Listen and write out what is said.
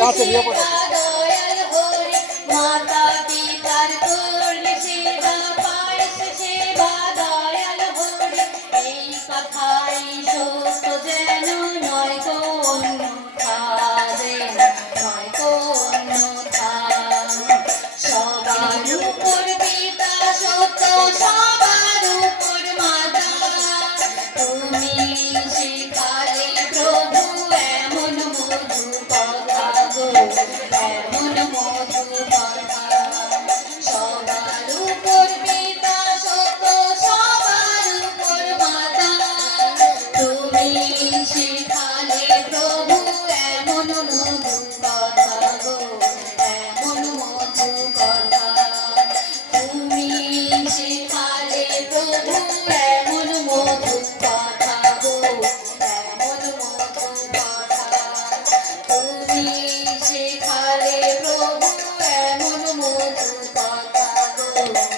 কাছে নিরাপদ Música